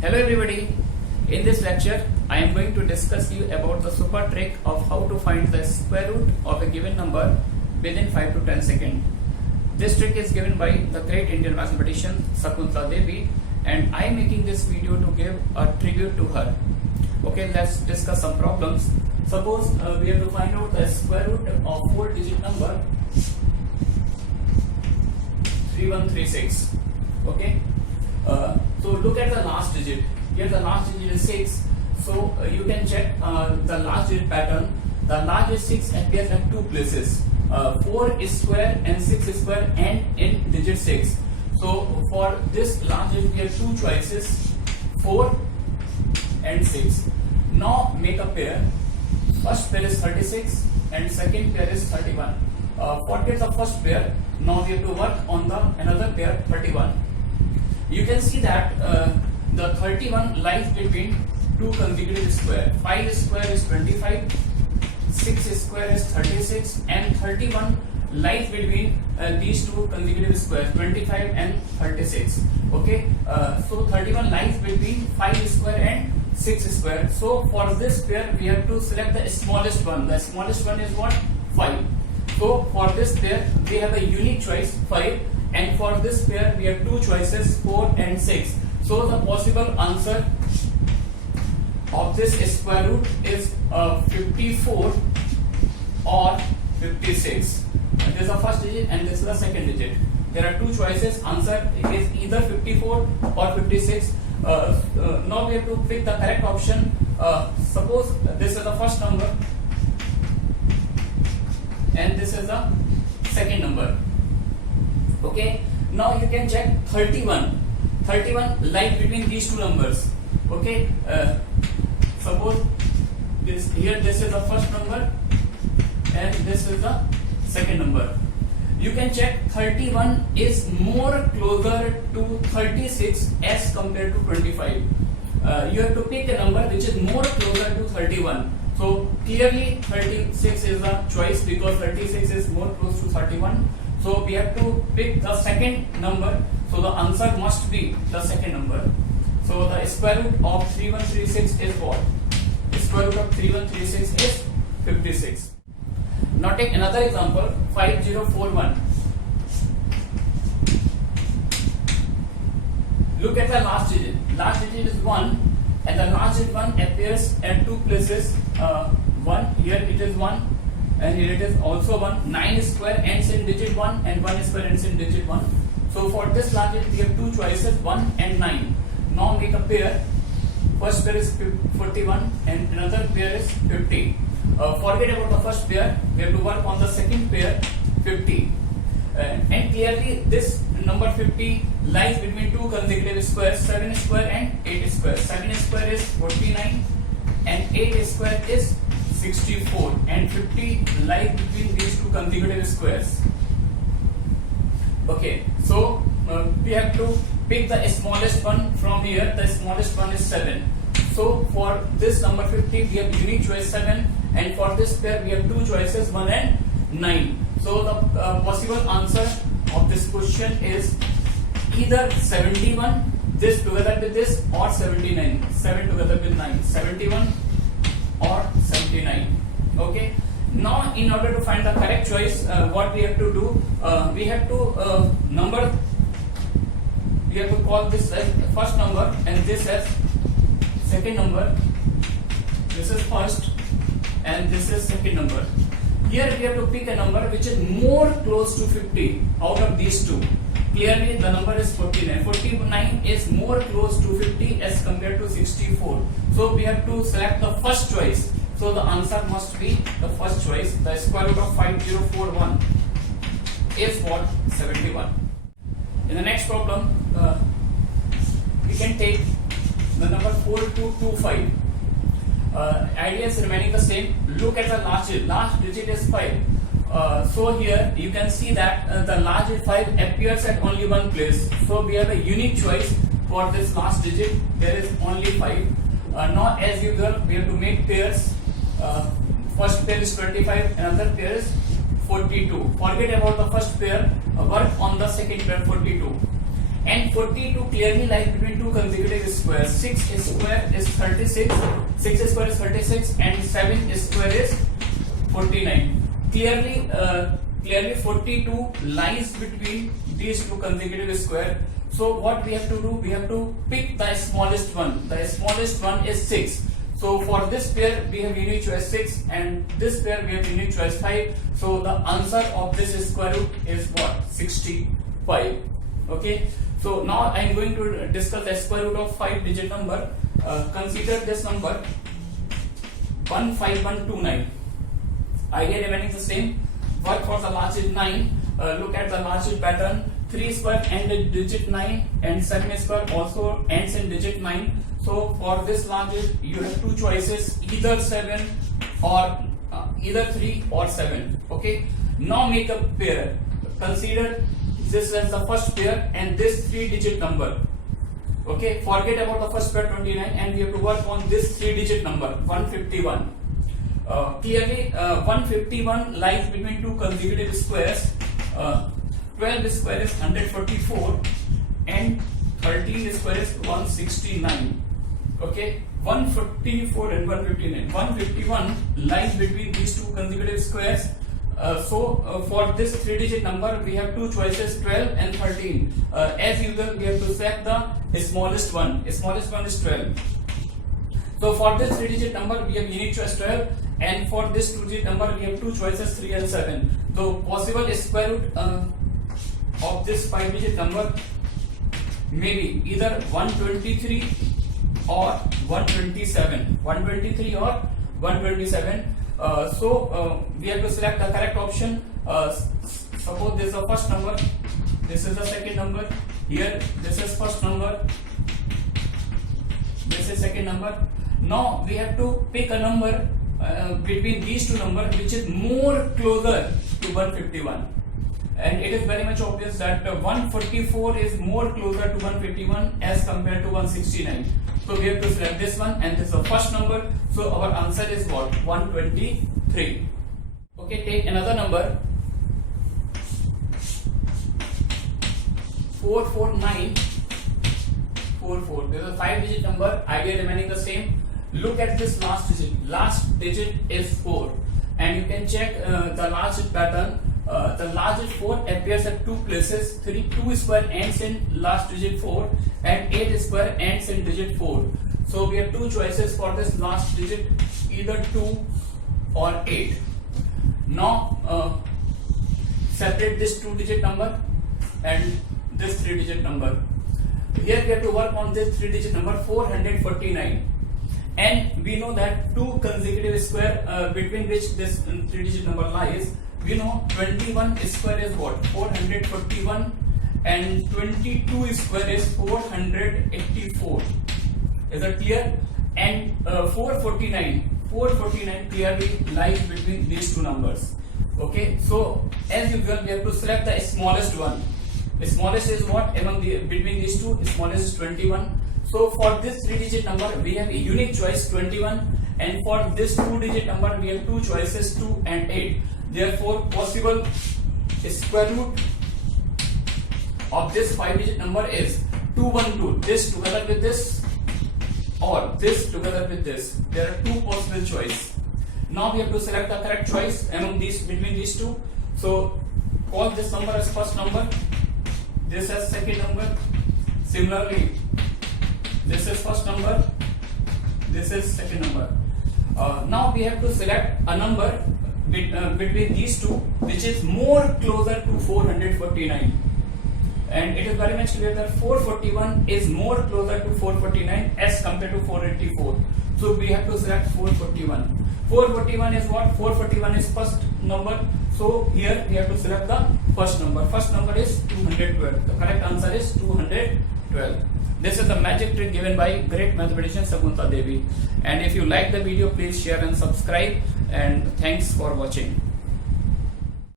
Hello everybody, in this lecture I am going to discuss you about the super trick of how to find the square root of a given number within 5 to 10 seconds. This trick is given by the great Indian mathematician Shakuntala Devi, and I am making this video to give a tribute to her. Okay, let's discuss some problems. Suppose we have to find out the square root of 4-digit number 3136. Okay, so look at the last digit. Here the last digit is 6. So you can check the last digit pattern. The last digit 6 appears at two places. 4 is square and 6 is square and in digit 6. So for this last digit we have two choices, 4 and 6. Now make a pair. First pair is 36 and second pair is 31. Forget the first pair. Now we have to work on the another pair, 31. You can see that the 31 lies between two consecutive square. 5 square is 25, 6 square is 36, and 31 lies between these two consecutive squares, 25 and 36. Okay, so 31 lies between 5 square and 6 square. So for this pair we have to select the smallest one. The smallest one is what? 5. So for this pair we have a unique choice, 5, and for this pair we have two choices, 4 and 6. So the possible answer of this square root is 54 or 56. This is the first digit and this is the second digit. There are two choices. Answer is either 54 or 56. Now we have to pick the correct option. Suppose this is the first number and this is the second number. Okay, now you can check 31 lies between these two numbers. Okay, suppose this is the first number and this is the second number. You can check 31 is more closer to 36 as compared to 25. You have to pick a number which is more closer to 31. So clearly 36 is the choice because 36 is more close to 31. So we have to pick the second number. So the answer must be the second number. So the square root of 3136 is what? The square root of 3136 is 56. Now take another example, 5041. Look at the last digit. Last digit is 1 and the last digit 1 appears at two places. 1, here it is 1 and here it is also 1. 9 square ends in digit 1 and 1 square ends in digit 1. So for this last digit we have two choices, 1 and 9. Now make a pair. First pair is 41 and another pair is 50. Forget about the first pair. We have to work on the second pair, 50. And clearly this number 50 lies between two consecutive squares, 7 square and 8 square. 7 square is 49 and 8 square is 64, and 50 lies between these two consecutive squares. Okay, so we have to pick the smallest one from here. The smallest one is 7. So for this number 50 we have unique choice 7, and for this pair we have two choices, 1 and 9. So the possible answer of this question is either 71, this together with this, or 79, 7 together with 9, 71 or 79. Okay, now in order to find the correct choice, what we have to do, we have to number, we have to call this as first number and this as second number. This is first and this is second number. Here we have to pick a number which is more close to 50 out of these two. Clearly the number is 49. 49 is more close to 50 as compared to 64. So we have to select the first choice. So the answer must be the first choice. The square root of 5041 is what? 71. In the next problem, we can take the number 4225. Idea is remaining the same. Look at the last digit. Last digit is 5. So here you can see that the last digit 5 appears at only one place. So we have a unique choice for this last digit. There is only 5. Now as usual we have to make pairs. First pair is 25, another pair is 42. Forget about the first pair. Work on the second pair, 42. and 42 clearly lies between two consecutive squares. 6 square is 36, 6 square is 36, and 7 square is 49. Clearly 42 lies between these two consecutive squares. So what we have to do, we have to pick the smallest one. The smallest one is 6. So for this pair we have unique choice 6, and this pair we have unique choice 5. So the answer of this square root is what? 65. Okay. So now I am going to discuss the square root of 5-digit number. Consider this number 15129. Idea remaining the same. Work for the last digit 9. Look at the last digit pattern. 3 square ends in digit 9, and 7 square also ends in digit 9. So for this last digit you have two choices, either 7 or either 3 or 7. Okay. Now make a pair. Consider this as the first pair and this 3-digit number. Okay. Forget about the first pair 29, and we have to work on this 3-digit number 151. Clearly 151 lies between two consecutive squares. 12 square is 144 and 13 square is 169. Okay, 144 and 159. 151 lies between these two consecutive squares. So for this 3-digit number we have two choices, 12 and 13. As usual we have to select the smallest one. Smallest one is 12. So for this 3-digit number we have unique choice 12, and for this 2-digit number we have two choices, 3 and 7. So possible square root of this 5-digit number may be either 123 or 127. 123 or 127. So we have to select the correct option. Suppose this is the first number, this is the second number, here this is first number, this is second number. Now we have to pick a number between these two numbers which is more closer to 151. And it is very much obvious that 144 is more closer to 151 as compared to 169. So we have to select this one, and this is the first number. So our answer is what? 123. Okay, take another number 44944. This is a 5-digit number. Idea remaining the same. Look at this last digit. Last digit is 4, and you can check the last digit pattern. The last digit 4 appears at two places. 2 square ends in last digit 4, and 8 square ends in digit 4. So we have two choices for this last digit, either 2 or 8. Now separate this 2-digit number and this 3-digit number. Here we have to work on this 3-digit number 449, and we know that two consecutive square between which this 3-digit number lies. We know 21 square is what? 441, and 22 square is 484. Is that clear? And 449 clearly lies between these two numbers. Okay, so as usual we have to select the smallest one. The smallest is what? Between these two, smallest is 21. So for this 3-digit number we have a unique choice 21, and for this 2-digit number we have two choices 2 and 8. Therefore possible square root of this 5-digit number is 212. This together with this, or this together with this. There are two possible choices. Now we have to select the correct choice among these, between these two. So call this number as first number, this as second number. Similarly, this is first number, this is second number. Now we have to select a number between these two which is more closer to 449, and it is very much clear that 441 is more closer to 449 as compared to 484. So we have to select 441. 441 is what? 441 is first number. So here we have to select the first number. First number is 212. The correct answer is 212. This is the magic trick given by great mathematician Sakuntala Devi. And if you like the video, please share and subscribe. And thanks for watching.